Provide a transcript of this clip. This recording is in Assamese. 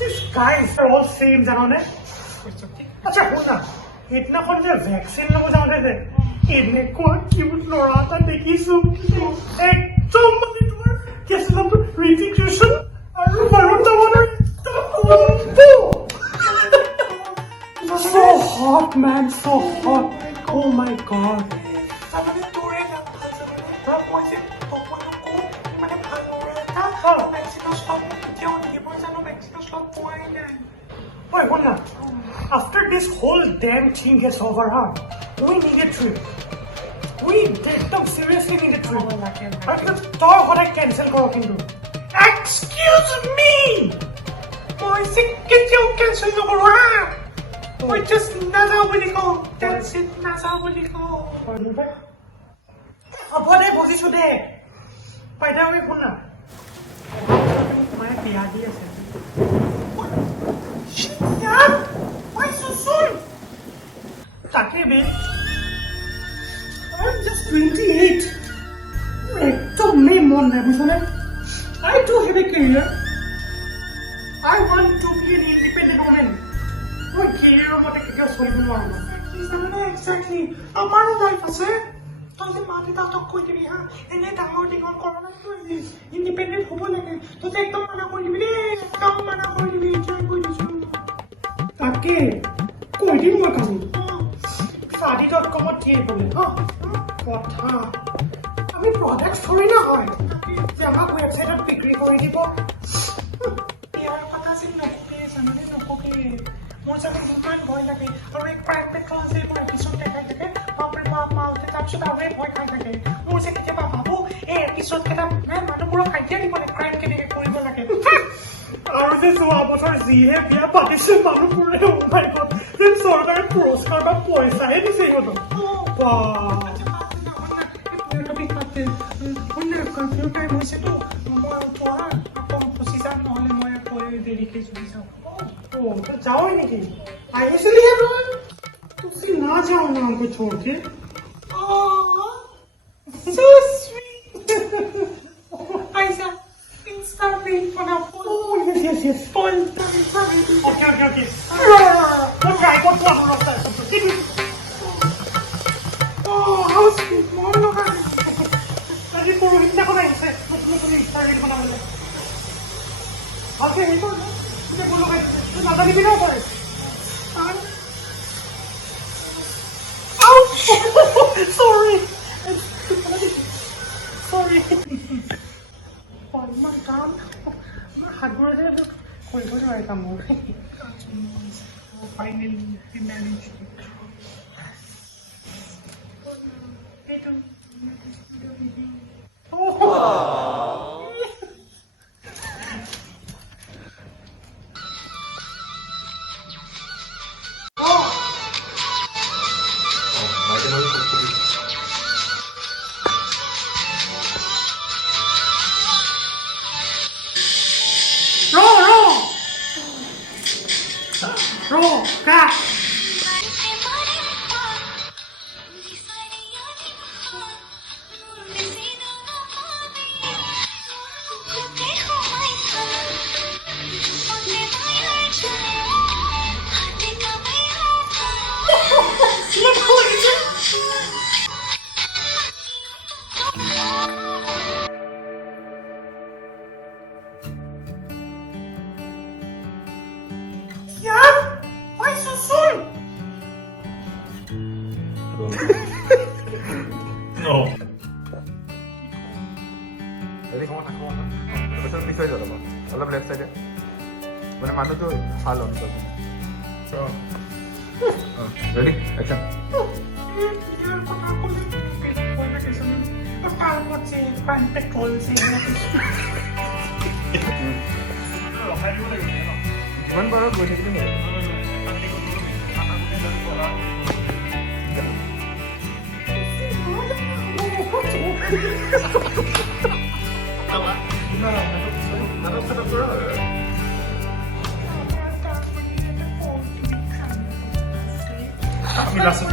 These guys are all same, জানোনে? আচ্ছা শুন না, সেইদিনাখন যে ভেকচিন ল'ব যাওঁতে যে এনেকুৱা কিউট ল'ৰা এটা দেখিছো একদম মানে তোমাৰ কি আছিল নামটো ঋতিক ৰোশন আৰু Varun ধৱনৰ so hot man, so hot. Oh my god. মানে তোৰে নাম ভাল যাব মই যে তপনকো মানে ভাল ল'ৰা এটা ভেকচিনৰ শ্লট কেতিয়াও নিদিব জানো ভেকচিনৰ শ্লট পোৱাই নাই Wait, hold on. After this whole damn thing gets over, we need a trip. We seriously need a trip. Because what I cancel do. Excuse me! I said, get your cancel over. We just not how we go. That's it, not how we go. What I was today? By the way, hold on. Yeah? Why so soon? Take babe. I'm just 28. Don't name one, I do have a career. I want to be an independent woman. My career, what I can solve in one. Exactly. Our wife is it. তই মাটি তাতক কৈ দিবি হা এনে ডাঙৰ দীঘল কৰা নাই তই ইণ্ডিপেণ্ডেণ্ট হ'ব লাগে তই একদম মানা কৰি দিবি দেই একদম মানা কৰি দিবি এতিয়া কৈ দিছো তাকে কৈ দিম মই কালি শাড়ি.com-ত কি বোলে কথা আমি প্ৰডাক্ট থৰি না হয় যে আমাক ৱেবছাইটত বিক্ৰী কৰি দিব ইয়াৰ কথা যে নকবি জাননে নকবি মোৰ যে ইমান ভয় লাগে আৰু এক প্ৰাইভেট ক্লাছ এইবোৰ এপিছড দেখাই থাকে বাপৰে বাপ মাউতে তাৰপিছত আৰু ভয় খাই থাকে মোৰ যে কেতিয়াবা ভাবো এই এপিছড কেইটা মানুহবোৰক আইডিয়া দিব লাগে ক্ৰাইম কেনেকৈ কৰিব লাগে আৰু যে যোৱা বছৰ যিহে বিয়া পাতিছে মানুহবোৰে যেন চৰকাৰে পুৰস্কাৰ বা পইচাহে দিছে সিহঁতক টাইম হৈছেতো মই উঠোৱা আকৌ গুচি যাম নহ'লে মই আকৌ দেৰিকে চলি যাওঁ जाओ नहीं आई इसलिए तुसी ना जाओ ना हमको छोड़ के so sweet Aisa Insta reel bana yes full okay what guy what how sweet mom loga lagi puro hindi ko na isa mo Insta reel बनाने okay ito ये बोलो भाई तू ना भी ना करे ouch sorry my god मैं हाथ बुरा से कोई हो रहा है काम हो finally we managed it No. Ready? Betul pisau je lah. Kalau left side. Mana mana tu hal on tu. Ready? Action. Yang kota aku ni, kau nak kisah ni. Kau buat si pan petrol si. Gimana baru gue ni ni? Aku rasa